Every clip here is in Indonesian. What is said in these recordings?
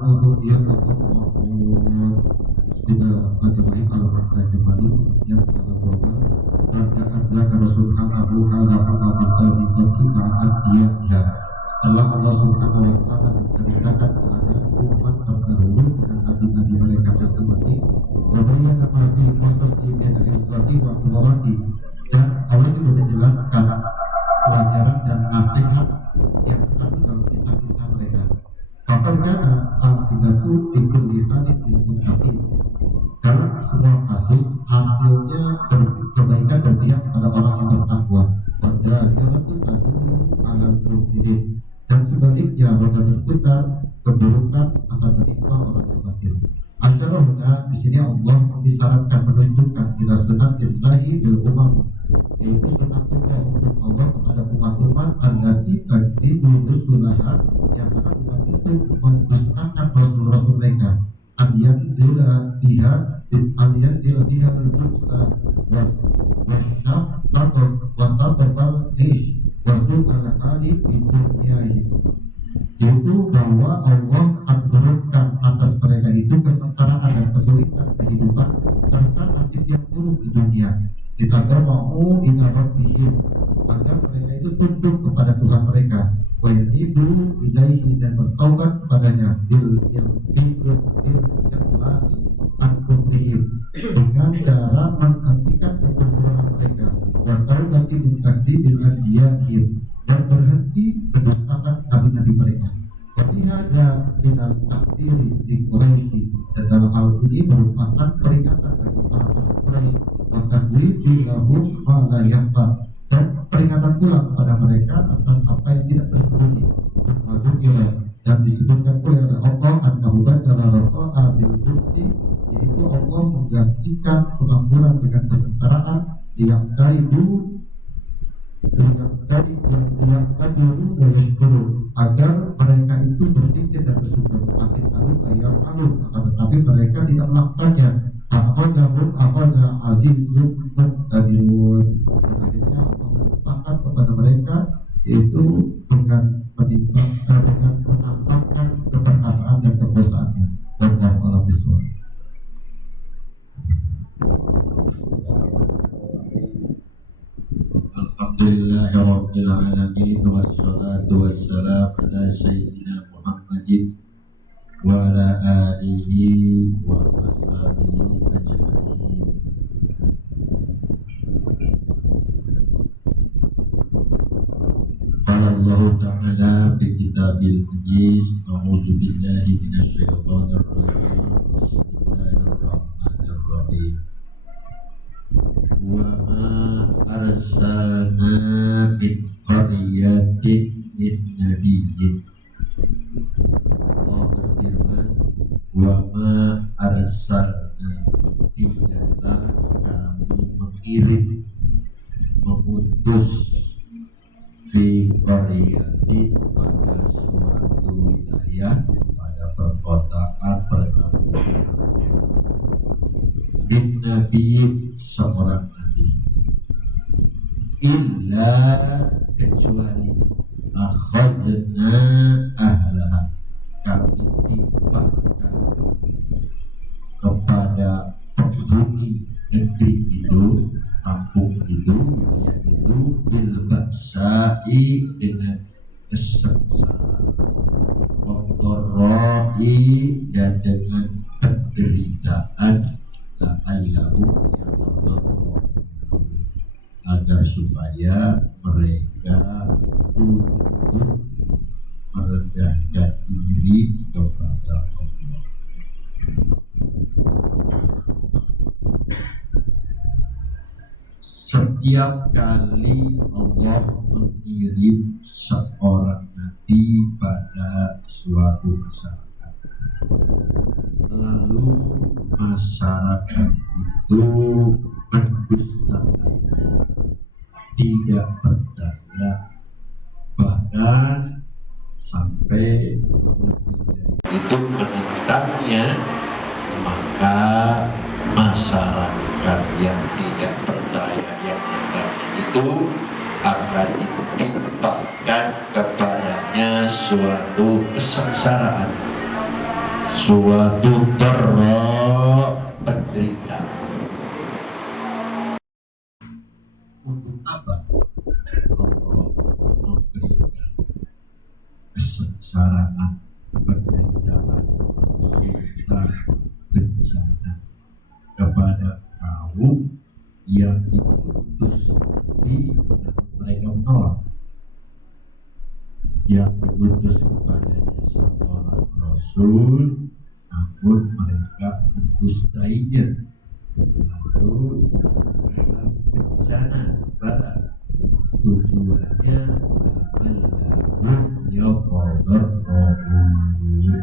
يحسبونه خيانة مغرور. Bismillahirrahmanirrahim. Al-Quran kembali ya secara global. Bacaan zakar subhanahu ala umma bisabiqati ma'ad biya'iha. Setelah Allah subhanahu wa ta'ala menceritakan keadaan umat terdahulu dengan nabi-nabi mereka masing-masing, wabayana ma'fi qasasi min izzati wa iwarati, dan Allah juga menjelaskan pelajaran dan nasihat yang ada dalam kisah-kisah mereka. Fakarkana al-ibatu bikul lihanin ilmuttaqin. Dalam semua kasus hasilnya kebaikan berpihak kepada orang yang bertakwa. Pada yaratu tadulu alal murtidin, dan sebaliknya roda berputar keburukan akan menimpa orang yang batil. Asyarahuna, di sini Allah mengisyaratkan, menunjukkan ila sunnatillahi bil umami, yaitu sunnatullah untuk Allah kepada umat-umat allati taqdidu rusulaha, yang mana umat itu mendustakan rasul-rasul mereka. Alian zila biha al-busa wasyaf wal ish wasul al-khalif di duniahi, yaitu bahwa Allah akan turunkan atas mereka itu kesengsaraan dan kesulitan kehidupan serta nasib yang buruk di dunia. Kita mau ila rabbihim, agar mereka itu tunduk kepada Tuhan mereka, wa yanibu ilaihi, dan bertaubat kepadanya bil iqlali an kufrihim, dengan cara menghentikan kekufuran mereka, wa taubati bil takdzibil anbiya'ihim, dan berhenti mendustakan nabi-nabi mereka. Wa fi hadza minal takdiri di Quraisy, dan dalam hal ini merupakan peringatan bagi para Quraisy, wa tadwibi lahum ma la yakhfa, dan peringatan pula kepada mereka atas apa yang tidak tersembunyi. Dan disebutkan pula oleh Allah annahu badala raqa'a bil kursi, yaitu Allah menggantikan kemakmuran dengan kesengsaraan yang tadiru wa yashkuru, agar mereka itu berpikir dan bersyukur. Tapi tahu ayam alu, tetapi mereka tidak melakukannya. Akhadha azizun muqtadirun, dan akhirnya Allah menimpakan kepada mereka, yaitu dengan menampakkan keperkasaan dan kekuasaannya. Wallahu a'lam bishawab. Alhamdulillahirabbil alamin, wassalatu wassalamu ala sayyidina Muhammadin wa ala alihi wa ashabihi ajma'in. Qala Allah ta'ala fi kitabil majid, a'udzu billahi minasy syaithanir rajim. Bismillahirrahmanirrahim. Wa ma arsalna min qaryatin min nabiyyin. Allah berfirman, wa ma arsalna, tidaklah kami mengirim, mengutus, fi qaryatin, pada suatu wilayah, pada perkotaan, perkampungan, min nabi, seorang nabi, illa, kecuali, akhadna ahlaha, kami timpakan kepada penghuni negeri itu, kampung itu, wilayah itu, bil ba'sa'i, dengan kesengsaraan, wadharra'i, dan dengan penderitaan, la'allahu yatadharra'un, agar supaya mereka tunduk merendahkan diri kepada Allah. Setiap kali Allah mengirim seorang nabi pada suatu masyarakat, lalu masyarakat itu mendustakan, tidak percaya, bahkan sampai lebih dari itu menentangnya, maka masyarakat yang tidak percaya, yang menentangnya itu akan ditimpakan kepadanya suatu kesengsaraan, suatu penderitaan. Untuk apa Allah memberikan kesengsaraan, penderitaan, serta bencana kepada kaum yang diutus di mereka menolak, yang diutus kepadanya seorang Rasul, namun mereka mendustainya, lalu dalam bencana pada tujuannya la'allahum yatadharra'un,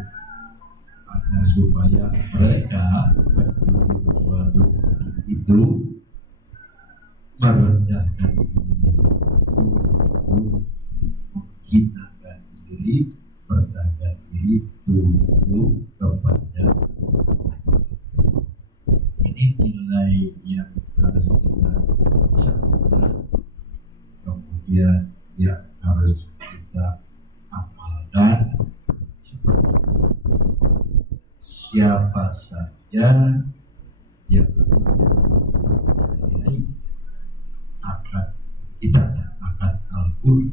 agar supaya mereka penduduk suatu itu merendahkan diri, menghinakan diri, merendahkan diri, tunduk kepada. Ini nilai yang harus kita catat, kemudian yang harus kita amalkan seperti itu. Siapa saja yang tidak mempercayai akan ditanya akan Al-Qur'an,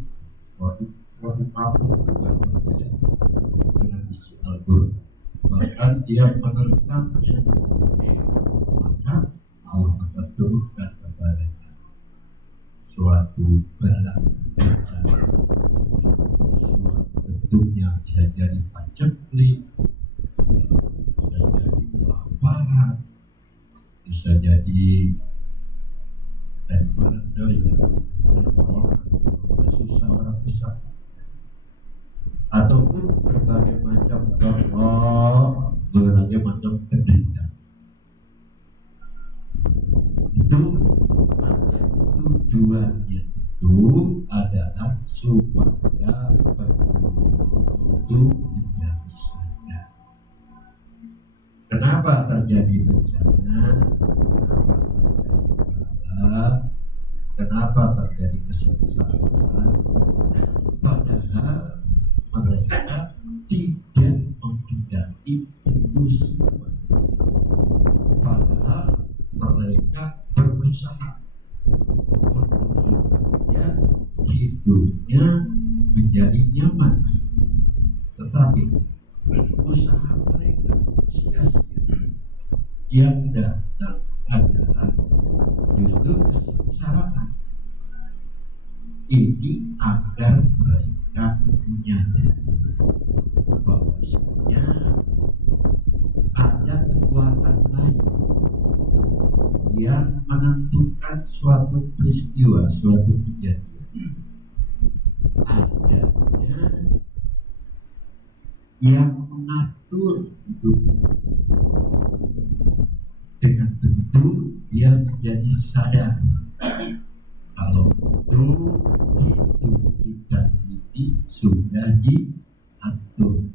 waktu kamu tidak percaya dengan isi Al-Qur'an, bahkan dia menentangnya, maka Allah akan turunkan kepadanya suatu bala bencana, suatu bentuknya bisa jadi paceklik, bisa jadi kelaparan, bisa jadi susah orang susah, ataupun berbagai macam berbagai macam penderitaan. Itu tujuannya itu adalah supaya penduduk itu menjadi sadar. Kenapa terjadi bencana? Kenapa terjadi kesengsaraan? Padahal mereka tidak menghendaki itu semua. Padahal mereka berusaha untuk supaya hidupnya menjadi nyaman. Tetapi usaha mereka sia-sia. Yang datang adalah justru kesengsaraan. Ini agar mereka menyadari bahwasanya ada kekuatan lain yang menentukan suatu peristiwa, suatu kejadian. Adanya yang mengatur hidup. Dengan begitu dia menjadi sadar kalau itu hidup kita ini sudah diatur,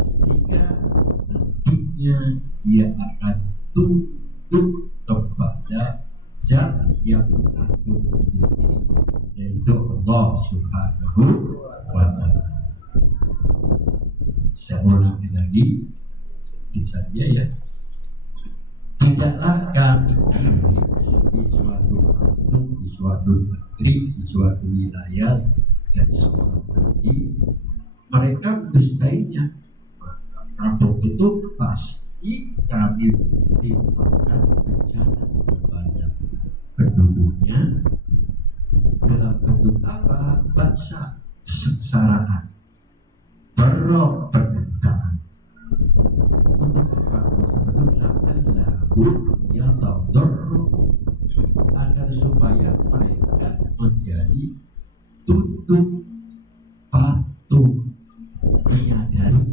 sehingga nantinya dia akan tunduk kepada Zat yang mengatur hidup ini, yaitu Allah Subhanahu wa Ta'ala. Saya ulangi lagi sedikit saja ya. Tidaklah kami kirim di suatu kampung, di suatu negeri, di suatu wilayah dari seorang nabi, mereka mendustainya. Kampung itu pasti kami timpakan bencana kepada penduduknya dalam bentuk apa? Bangsa, kesengsaraan, penderitaan. Untuk apa? Sebetulnya ya agar supaya mereka menjadi tunduk, patuh, menyadari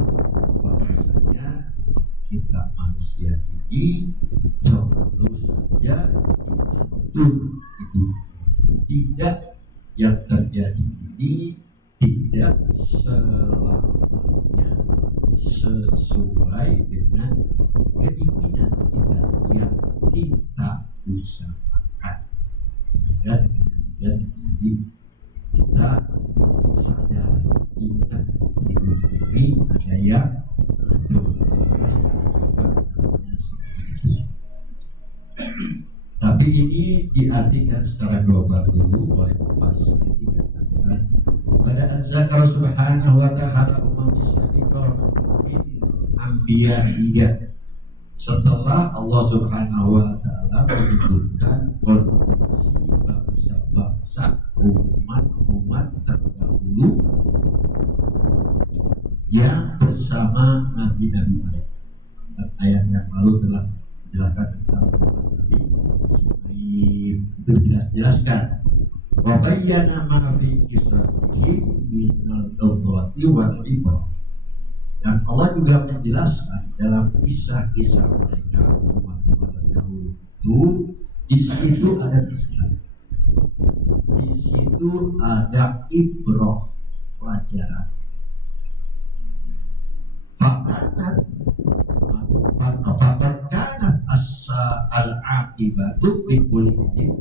bahwasanya kita manusia ini selalu saja dituntut hidup. Tidak, yang terjadi ini tidak selamanya sesuai dengan keinginan kita yang kita usahakan. Sehingga dengan jadi kita sadar, ingat hidup ini ada yang atur. secara global artinya seperti itu. Tapi ini diartikan secara global dulu oleh Fasir, dikatakan pada An-Zakar subhanahu wa ta'ala umam Islamikor min anbiya'iyya, setelah Allah subhanahu wa ta'ala menyebutkan kondisi bangsa-bangsa umat-umat terdahulu yang bersama nabi-nabi mereka. Ayat yang lalu telah menjelaskan tentang Nabi Shu'aib, itu dijelaskan. Wa bayyana ma fi qisasihim minal ibati wal ibrah. Dan Allah juga menjelaskan dalam kisah-kisah mereka umat-umat terdahulu itu, di situ ada Islam, di situ ada ibrah, pelajaran. Fakanat asa al-aqibatu bi kulli.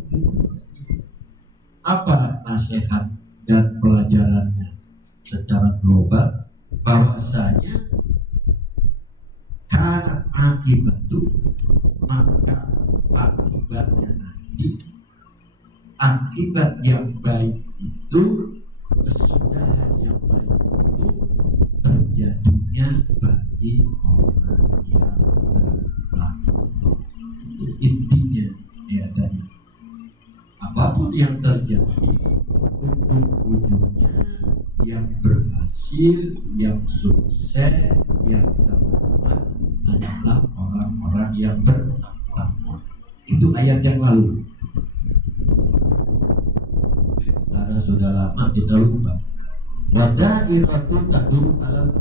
Apa nasihat dan pelajarannya secara global? Bahwasanya kanat akibatu, maka akibatnya nanti, akibat yang baik itu, kesudahan yang baik itu terjadinya bagi orang yang berlaku. Itu intinya ya. Dan apapun yang terjadi, ujung-ujungnya yang berhasil, yang sukses, yang selamat adalah orang-orang yang bertakwa. Itu ayat yang lalu. Karena sudah lama kita lupa. Wadairatu tadur alal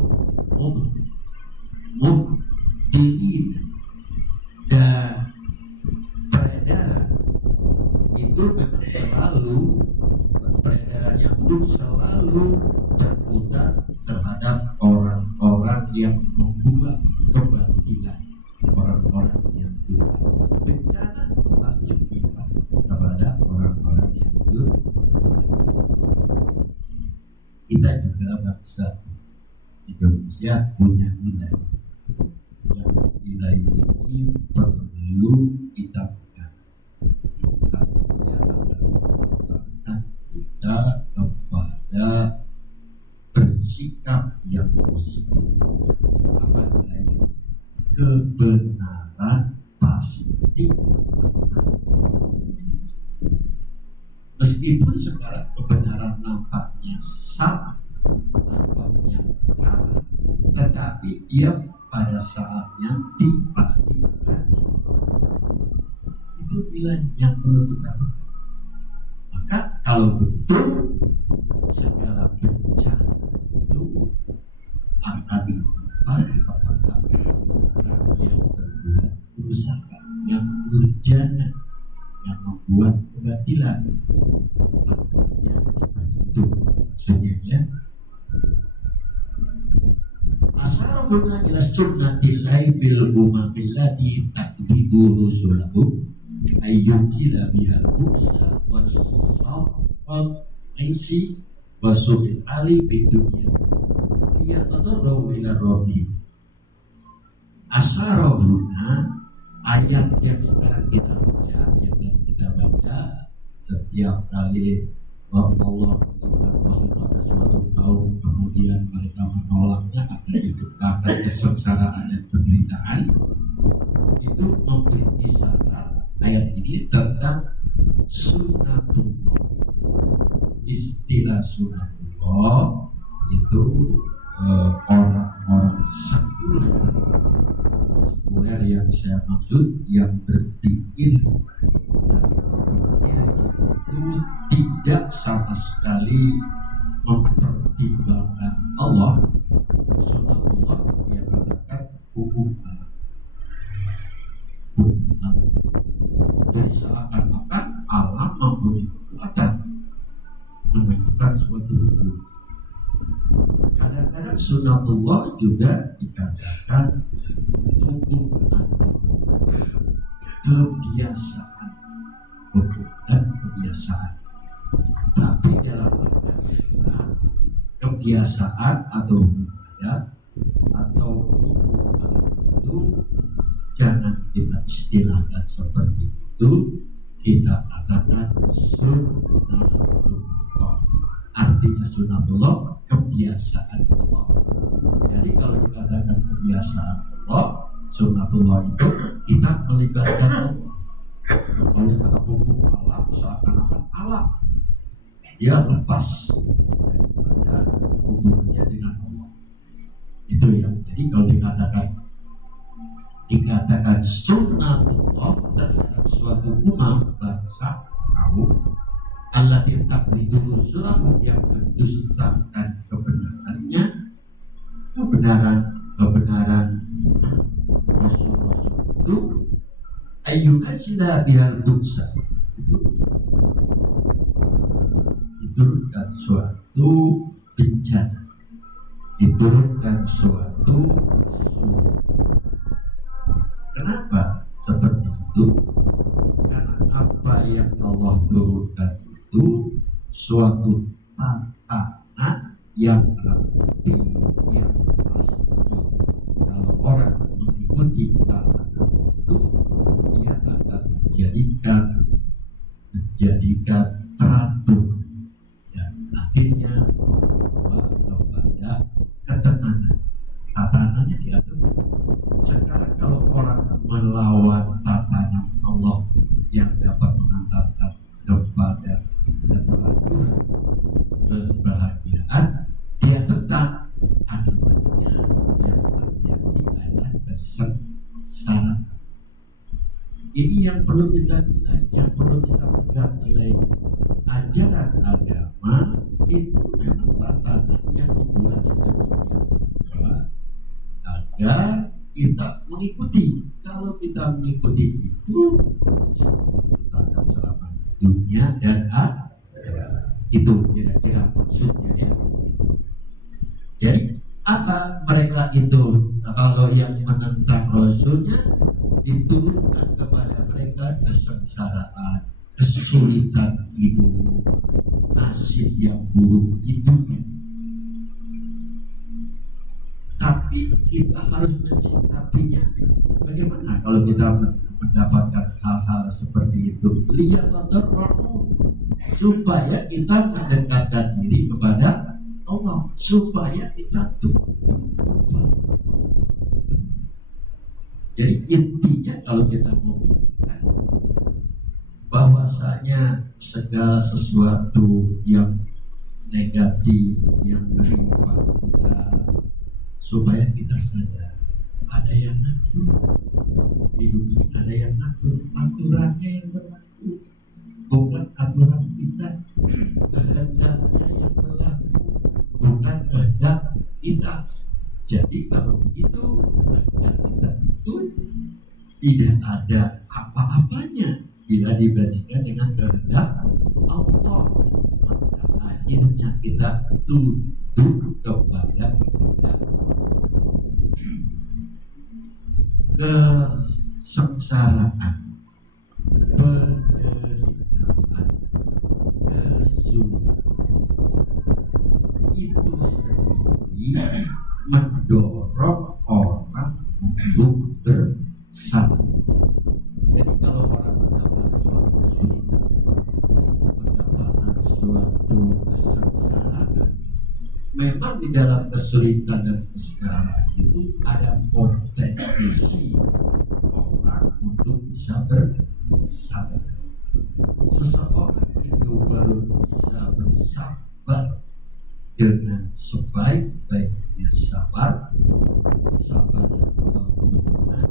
mubtilin, dan peredaran itu memang selalu, peredaran yang buruk selalu berputar terhadap orang-orang yang membuat kebatilan, orang-orang yang tidak. Bencana pasti menimpa kepada orang-orang yang buruk. Kita juga bangsa Indonesia punya nilai, yang nilai ini perlu kita pegang. Kita kepada bersikap yang positif. Apa nilainya? Kebenaran pasti benar. Meskipun sekarang kebenaran nampaknya salah, nampaknya salah, tetapi dia pada saatnya pasti benar. Itu nilai yang perlu kita pegang. Maka kalau begitu, segala bencana itu akan menimpa kepada orang yang berbuat kerusakan, yang durjana, yang membuat kebatilan. Yang seperti itu maksudnya ya. Asarabuna ila sunnatillahi bil umamillati takdibu rusulahu ayyukila bihal buksa wasafat aisi wasu'il ali bidunya liyatadarraw ila rabbi. Asarabuna, ayat yang sekarang kita baca, yang tadi kita baca, setiap kali Allah mengirimkan Rasul pada suatu kaum, kemudian mereka menolaknya, akan diciptakan kesengsaraan dan penderitaan, itu memberi isyarat ayat ini tentang sunnatullah. Istilah sunnatullah itu orang-orang sekuler yang saya maksud, yang berpikir dan berpikirnya itu tidak sama sekali mempertimbangkan Allah. Sunnatullah yang dikatakan hukum alam. Jadi seakan-akan alam mempunyai kekuatan menentukan suatu hukum. Kadang-kadang sunnatullah juga dikatakan hukum adat, kebiasaan, hukum dan kebiasaan. Tapi dalam agama, kebiasaan atau hukum adat atau hukum adat itu jangan kita istilahkan seperti itu, kita katakan sunnatullah. Artinya sunnatullah, kebiasaan Allah. Jadi kalau dikatakan kebiasaan Allah, sunnatullah itu kita melibatkan Allah. Kalau yang kata hukum alam, seakan-akan alam dia lepas daripada hubungannya dengan Allah. Itu ya. Jadi kalau dikatakan sunnatullah terhadap suatu umat, bangsa, kaum, allati taqlidu rusulahu, yang mendustakan kebenaran Rasul-Rasul itu, ayyunazila bihal buksa, itu diturunkan suatu bencana, diturunkan suatu musibah. Kenapa seperti itu? Karena apa yang Allah turunkan itu suatu tatanan yang rapi, yang pasti. Kalau orang mengikuti tatanan itu, dia akan menjadikan teratur, dan akhirnya membawa kepada ketenangan. Tatanannya diatur. Sekarang kalau orang melawan tatanan Allah yang dapat mengantarkan kepada keteraturan, kebahagiaan, dia tetap akibatnya yang terjadi adalah kesengsaraan. Ini yang perlu kita nilai, yang perlu kita pegang nilai. Ajaran agama itu memang tatanan yang dibuat sedemikian rupa agar kita mengikuti. Kalau kita mengikuti itu, kita akan selamat dunia dan akhirat. Itu kira-kira maksudnya ya. Jadi apa mereka itu? Kalau yang menentang Rasulnya, diturunkan kepada mereka kesengsaraan, kesulitan hidup, nasib yang buruk di dunia. Tapi kita harus mensikapinya bagaimana kalau kita mendapatkan hal-hal seperti itu. Liyatadarra'u, supaya kita mendekatkan diri kepada Allah, supaya kita tunduk kepada Allah. Jadi intinya kalau kita mau pikirkan bahwasanya segala sesuatu yang negatif yang menimpa kita, supaya kita sadar ada yang ngatur hidup ini, ada yang ngatur, aturannya yang berlaku, bukan aturan kita, kehendaknya yang berlaku, bukan kehendak kita. Jadi kalau begitu, kehendak kita itu tidak ada apa-apanya bila dibandingkan dengan kehendak Allah. Maka akhirnya kita tunduk kepada kehendak, kesengsaraan, penderitaan, kesulitan itu sendiri mendorong orang untuk bersabar. Jadi kalau orang mendapat suatu kesulitan, mendapatkan suatu kesengsaraan, memang di dalam kesulitan dan kesengsaraan itu ada potensi orang untuk bisa bersabar. Seseorang itu baru bisa bersabar dengan sebaik-baiknya sabar yang Allah butuhkan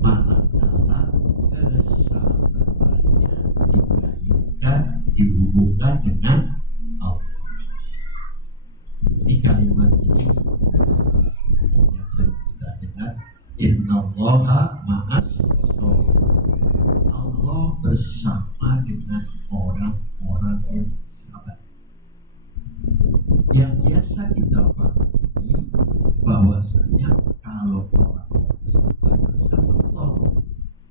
manakala kesabarannya dikaitkan, dihubungkan dengan Allah. Ini kalimat ini yang sering kita dengar, innallaha ma'as sholihin. Allah bersama dengan orang-orang yang sabar. Yang biasa kita pahami bahwasanya kalau orang-orang sabar bersama Allah,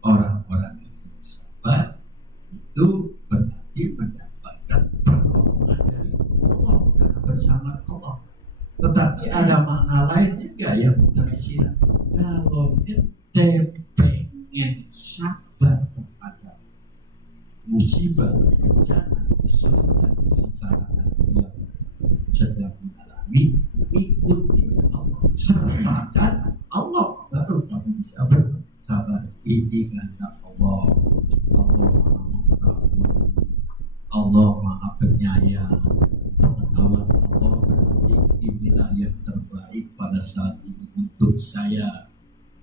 orang-orang yang sabar itu berarti mendapatkan pertolongan dari Allah karena bersama Allah. Tetapi ada makna lain juga yang tersirat. Kalau musibah, bencana, kesulitan, kesengsaraan yang sedang dialami, ikuti Allah, sertakan Allah, baru kamu bisa bersabar. Ini kehendak Allah. Allah Maha Mengetahui, Allah Maha Penyayang. Pengetahuan Allah berarti inilah yang terbaik pada saat ini untuk saya.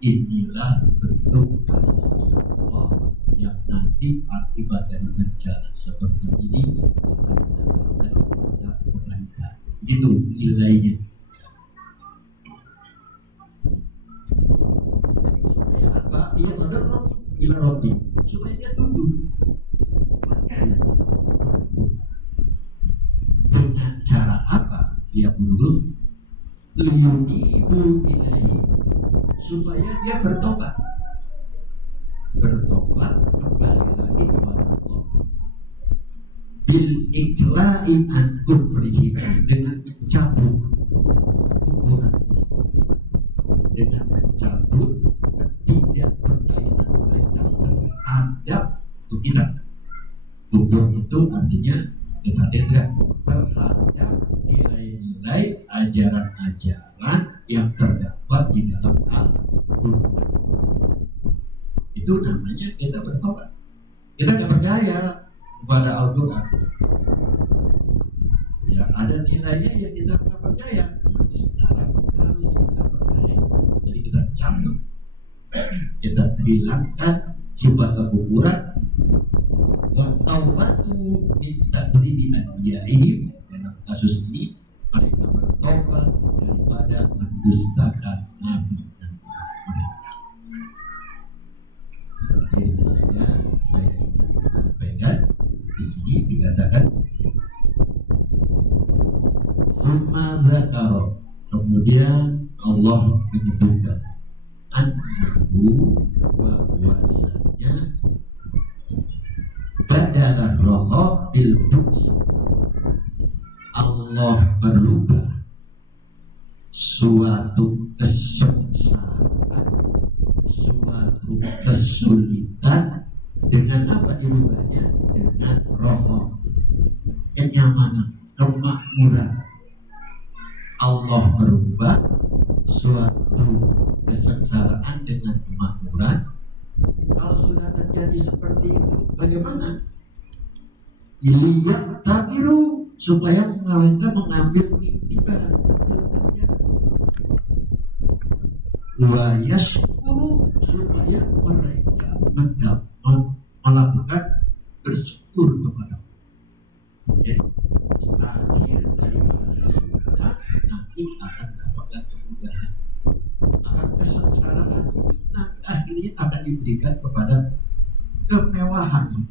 Inilah bentuk kasih sayang Allah yang nanti akibat dari bencana seperti ini akan mendatangkan kepada kebaikan. Begitu nilainya. Supaya apa? Ia tadarruf ila Rabbi, supaya dia tunduk dengan cara apa? Dia tunduk liyunibu ilaihi, supaya dia bertobat kembali lagi kepada Allah, bil ikla'i an kufrihi, dengan mencabut kekufuran, dengan mencabut ketidakpercayaan mereka terhadap kita. Kufur itu artinya kita tidak terhadap nilai-nilai ajaran-ajaran yang terdapat di dalam Al-Quran. Itu namanya kita bertobat. Kita tidak percaya kepada Al-Quran. Ya, ada nilainya yang kita tidak percaya. Sekarang harus kita percaya. Jadi kita cabut, kita hilangkan sifat kekufuran. Wa taubatu min taqlidi anbiyaihim, dalam kasus ini mereka bertobat daripada mendustakan nabi dan mereka. Akhirnya saja saya ingin sampaikan di sini dikatakan summa dzakara, kemudian Allah menyebutkan annahu, bahwasanya badalah roha bil buks, Allah berubah suatu kesengsaraan, suatu kesulitan dengan apa dirubahnya? Dengan roha, kenyamanan, kemakmuran. Allah merubah suatu kesengsaraan dengan kemakmuran. Kalau sudah terjadi seperti itu, bagaimana? Iliyah tabiru, supaya mereka mengambil iktibar, wa yashkuru, supaya mereka melakukan bersyukur kepada Allah. Jadi akhir daripada kesulitan nanti akan dapatkan kemudahan. Maka kesengsaraan ini nanti akhirnya akan diberikan kepada kemewahan.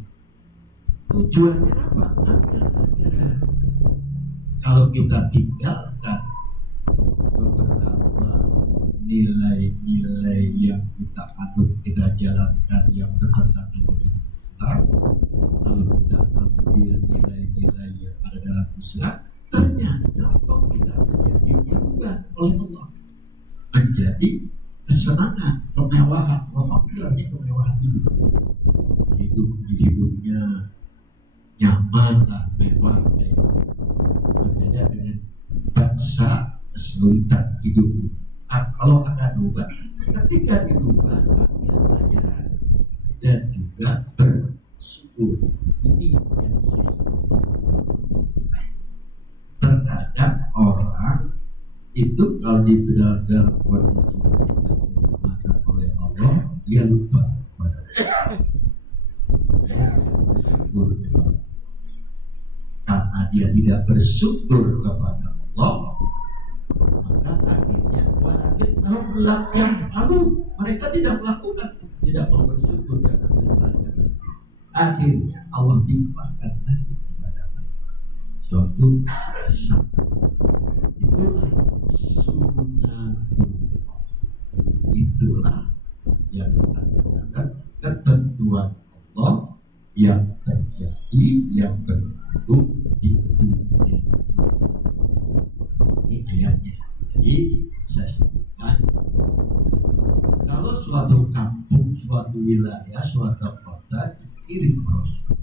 Tujuannya apa? Agar kalau kita tinggalkan beberapa nilai-nilai yang kita anut, kita jalankan yang bertentangan dengan Islam, lalu kita ambil nilai-nilai yang ada dalam Islam, ternyata kok kita menjadi diubah oleh Allah menjadi kesenangan, kemewahan. Alhamdulillah, kemewahan hidupnya nyaman lah, mewah, berbeda dengan bangsa kesulitan hidup. Kalau ada ubah, ketika diubah ambil pelajaran dan juga bersyukur. Ini yang terkadang orang itu kalau dalam kondisi tidak dimakan oleh Allah, dia lupa pada bersyukur karena dia tidak bersyukur kepada Allah, maka akhirnya walakinnahum lam yaf'alu, mereka tidak melakukan, tidak mau bersyukur dan ambil pelajaran. Akhirnya Allah timpakan lagi kepada mereka suatu siksa. Itulah sunnatullah, itulah yang kita katakan ketentuan Allah yang terjadi, yang berlaku di dunia ini. Ini ayatnya. Jadi saya sebutkan, kalau suatu kampung, suatu wilayah, suatu kota dikirim Rasul,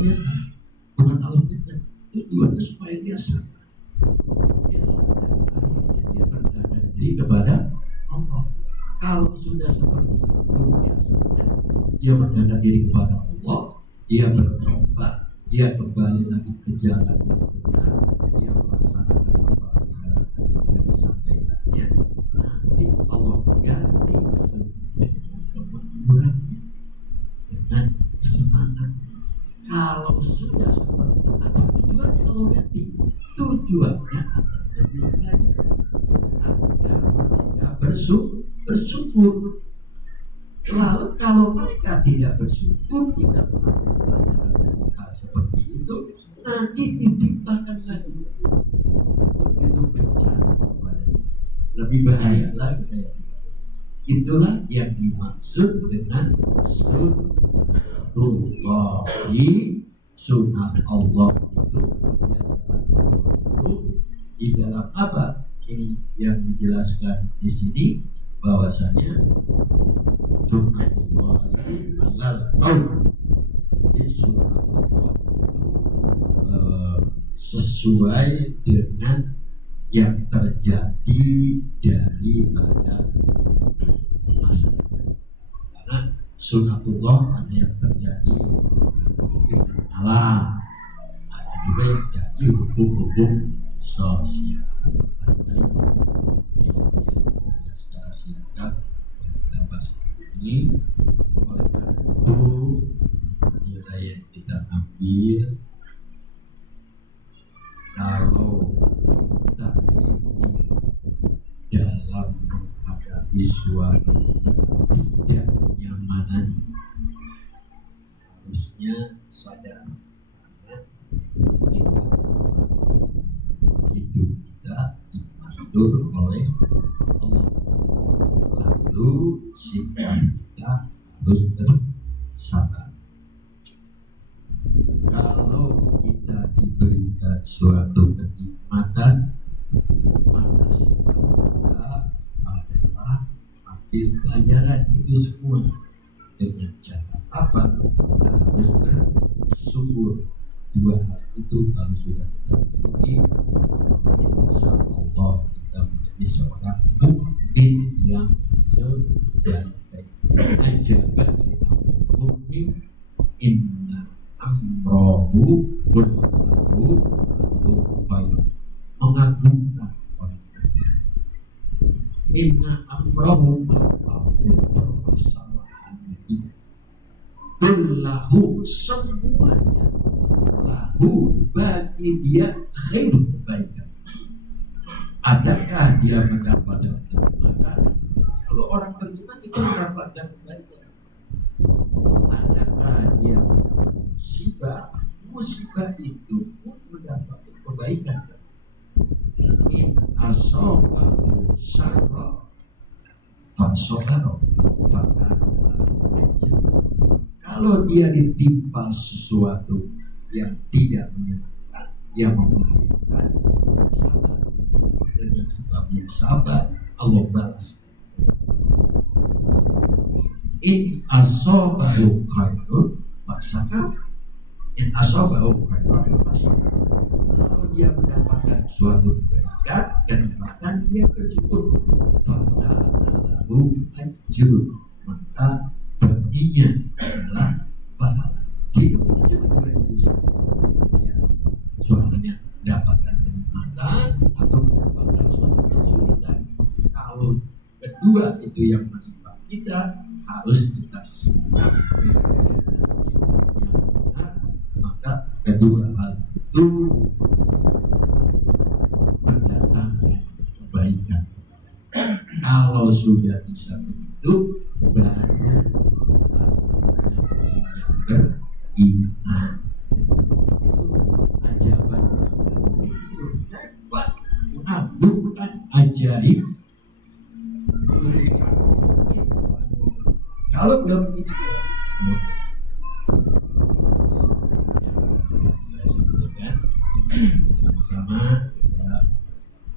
ternyata bukan Allah fitnah. Tujuannya supaya dia sadar. Dia sadar, akhirnya dia berdagang diri kepada Allah. Kalau sudah seperti itu, dia sadar, dia berdagang diri kepada Allah, dia bertobat, dia kembali lagi ke jalan yang benar, dia melaksanakan apa yang disampaikannya. Nanti Allah ganti kesulitannya dengan kemakmurannya, dengan kesenangannya. Kalau sudah seperti itu, apa tujuannya Allah ganti? Tujuannya adalah belajar agar mereka bersyukur. Lalu kalau mereka tidak bersyukur, tidak mengambil pelajaran dari hal seperti itu, nanti ditimpakan lagi. Begitu bencana kepadanya, lebih bahaya lagi kayak gitu. Itulah yang dimaksud dengan sunatullahi, sunnah Allah itu, kebiasaan Allah itu di dalam apa? Ini yang dijelaskan di sini bahwasanya sunnatullahi alal qaul. Jadi sunnatullah itu sesuai dengan yang terjadi daripada masa. Karena sunnatullah ada yang terjadi dengan alam, ada juga yang jadi hukum-hukum sosial. Ayatnya secara singkat yang kita bahas ini. Oleh karena itu, nilai yang kita ambil, kalau kita ini dalam menghadapi suatu ketidaknyamanan, harusnya sadar karena kita hidup kita diatur oleh Allah. Lalu sikap kita harus bersabar. Kalau kita diberikan suatu kenikmatan, maka sikap kita adalah ambil pelajaran itu semua. Dengan cara apa? Kita harus bersyukur. Dua hal itu kalau sudah kita miliki, insya Allah kita menjadi seorang mukmin yang sebaik-baik. Ajaban mukmin, inna amrohu kullahu khair. Mengagumkan orang. Inna amrohu, apapun permasalahan ini, kullahu, semuanya, lahu, bagi dia khair, kebaikan. Adakah dia mendapatkan kenikmatan? Kalau orang beriman itu mendapatkan kebaikan. Adakah dia mendapatkan musibah? Musibah itu pun mendapatkan kebaikan. In asobahu sarra fasobaro fakana. Kalau dia ditimpa sesuatu yang tidak menyenangkan, dia membahayakan, sabar. Dengan sebabnya sabar, Allah balas. In asobahu khairun fasakar. In asobahu khairun fasakar. Kalau dia mendapatkan suatu kebaikan, kenikmatan, dia bersyukur. Fakana lahu ajrun, maka baginya adalah pahala. Hidup itu juga itu saja. Ya, soalnya dapatkan kenikmatan atau mendapatkan suatu kesulitan. Kalau kedua itu yang menimpa kita, harus kita sikap dengan sikap yang benar. Maka kedua hal itu mendatangkan kebaikan. Kalau sudah bisa begitu, banyak yang beriman. Itu ajaban itu hebat, mengagumkan, ajaib. Kalau belum begitu, saya sebutkan sama-sama kita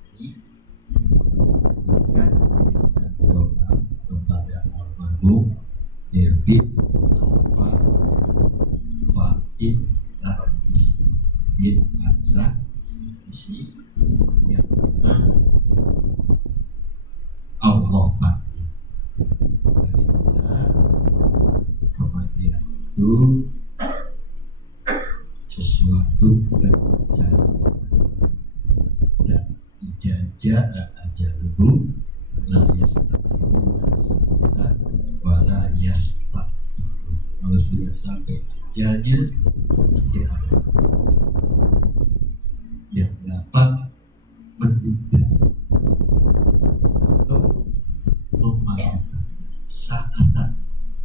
berikan dan doa kepada almarhum David Alfa Fatih transmisi transmisi yang memang Allah bagi. Jadi kita kematian itu sesuatu yang terjadi dan ijazah aja dulu la yastakbiruna sa'atan wa la yastakbirun. Kalau sudah sampai ajalnya tidak ada yang dapat menunda atau memajukan saatan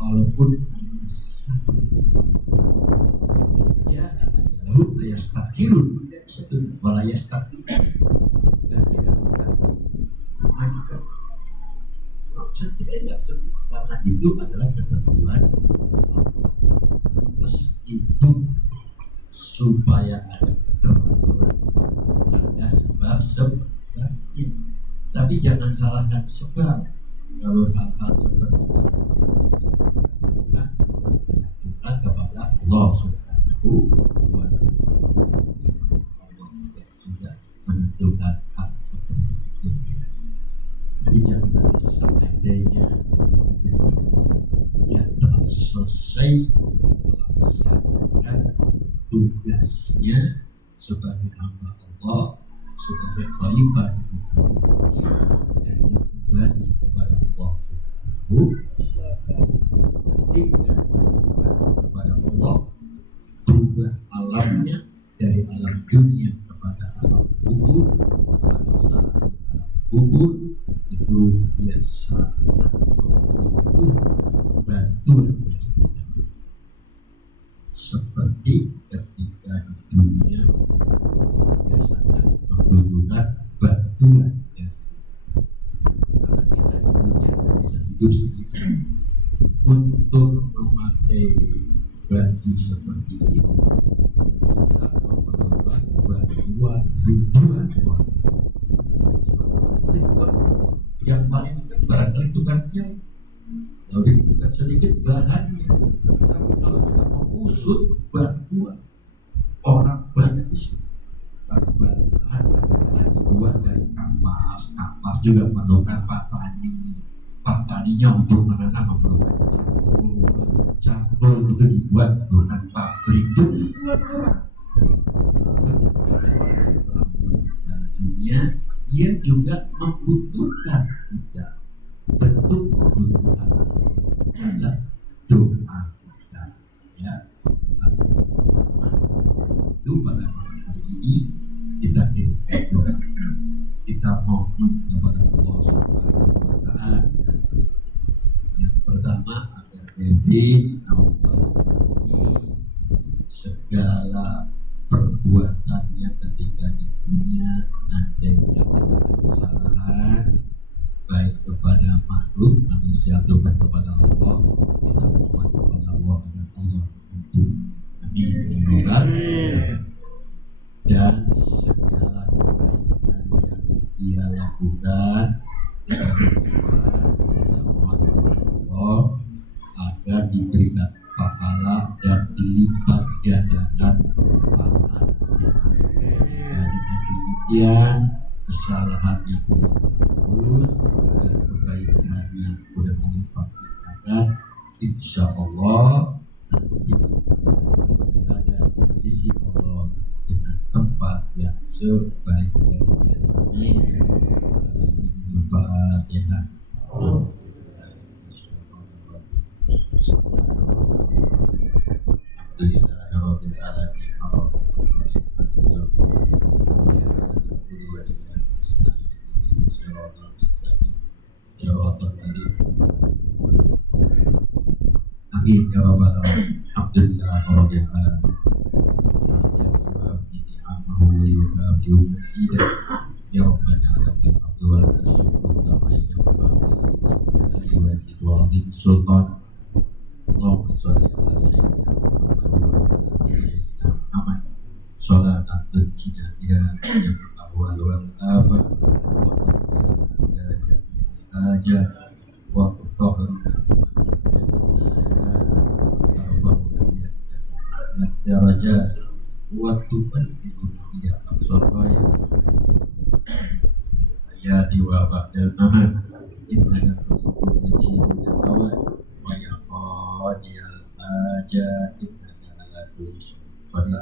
walaupun sakit. Ya, ajalahu la yastakbirun, tidak bisa tunda wa la yastakbirun, dan tidak bisa dimajukan. Tidak sedih karena itu adalah ketentuan meskipun supaya ada keteraturan ada sebabnya, tapi jangan salahkan sebab. Kalau hal-hal seperti itu kita mengajukan kepada Allah Subhanahu wa Ta'ala. Allah yang sudah menentukan hal seperti itu. Jadi jangan seandainya dia telah selesai melaksanakan tugasnya sebagai hamba Allah, sebagai khalifah di bumi dan kembali kepada Allah Subhanahu wa Ta'ala. Ketika kembali kepada Allah, berubah alamnya dari alam dunia kepada alam kubur. Pada saat di alam kubur itu dia sangat membutuhkan bantuan dari kita. Seperti ketika di dunia dia sangat membutuhkan bantuan dari kita. Karena kita di dunia tidak bisa hidup sendiri. Untuk memakai baju seperti itu kita memerlukan bantuan ribuan orang. Yang paling penting barangkali itu kan yang lebih bukan sedikit bahannya, tapi kalau kita mengusut bantuan orang banyak di sini, bahan katakanlah dibuat dari kapas juga memerlukan petaninya untuk menanam memerlukan cangkul itu dibuat dengan pabrik itu ribuan orang. Dunia dia juga membutuhkan kita. Bentuk kebutuhan adalah doa kita, ya. Itu pada malam hari ini kita doa, kita mohon kepada Allah Subhanahu wa Ta'ala. Yang pertama agar Dewi ini segala perbuatannya ketika di dunia ada yang melakukan kesalahan baik kepada makhluk manusia ataupun kepada Allah, kita mohon kepada Allah agar Allah mengampuni. Amin. Dan segala kebaikan yang dia lakukan kita mohon kepada Allah agar diberikan pahala dan dilipat gandakan pahalanya. Dan dengan demikian kesalahan yang terus dan kebaikan yang sudah melipat gandakan, insya Allah nanti ada di sisi Allah dengan tempat yang sebaik-baiknya. Amin. Al-Fatihah. Amin ya rabbal alamin. Alhamdulillah rabbil alamin. Ya Rabbana lakal hamdu wa lakal syukru kama yanbaghi li sultan. Allahumma shalli ala sayyidina Muhammad wa ala ali sayyidina Muhammad. Sholatan tunjina biha min al-ahwal wal afat wa taqdiru hajat wa tutahhiruna min sayyi'at wa tarfa'una min darajat waktu berikutnya dia absorbai ya diwa ba'dal mamat innaka tuhibbul mujibul awal wa yaqadiyal hajat innaka ala kulli syai'in qadir.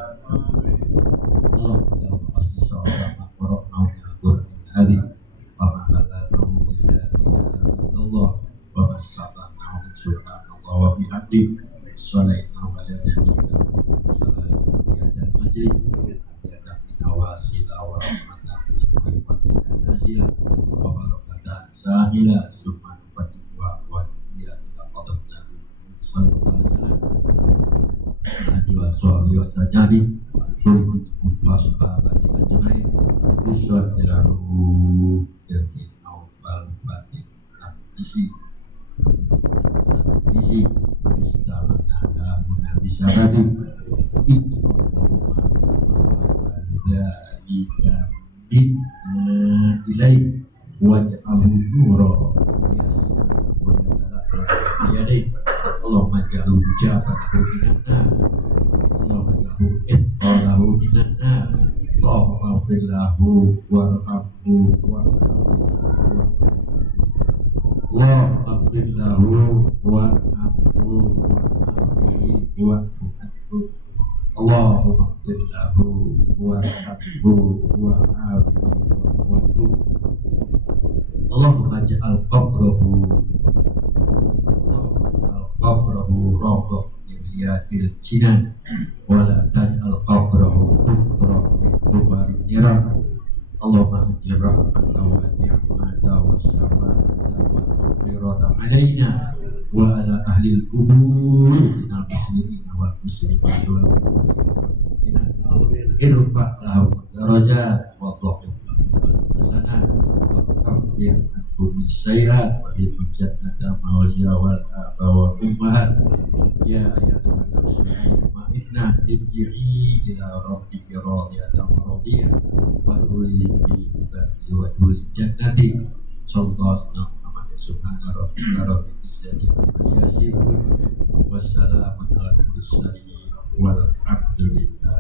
Allah kita pasti seorang makhluk naumil Qur'an hadis wa ma'allahu illa illallah wa masabahnahu subhanallah wa bihamdi salaina wa la nabiyina dan majlis ada minawasila wa rahmatan wa nazila wa barakatan sahila subhan fatiwa wa ila qadamna sallallahu alaihi wa sallam wa sahabati ajmain uswat ilaru jadi awal batin isi istamana munabisa babi ilai waj'alhu nura Allahumma ja'alhu jabatan minanna Allahumma ja'alhu itqalahu minanna Allahumma fillahu warhamhu Allahumma fillahu warhamhu wa'afihi Allahumma fillahu warhamhu wa'afihi Allahumma ja'al qabrahu rawdah min riyadil jinan wa la taj'al qabrahu kufra min kubarin niran Allahumma ajir rahmata wa ni'mata wa syafa'ata wa maghfirata alaina wa ala ahli al-qubur minal muslimin wal muslimat wal mu'minat irfa' lahum darajat wa dha'if hasanat wa kaffir sayyi'at wa idkhil jannata mawliya wal aba wa ummahat ya ayatul nafsul ma'inna irji'i ila rabbiki radiyatan maradiyah wa duli bi ibadi wa duli jannati sallallahu alaihi subhana rabbika rabbil izzati amma yasifun wassalamun ala mursalin walhamdulillahi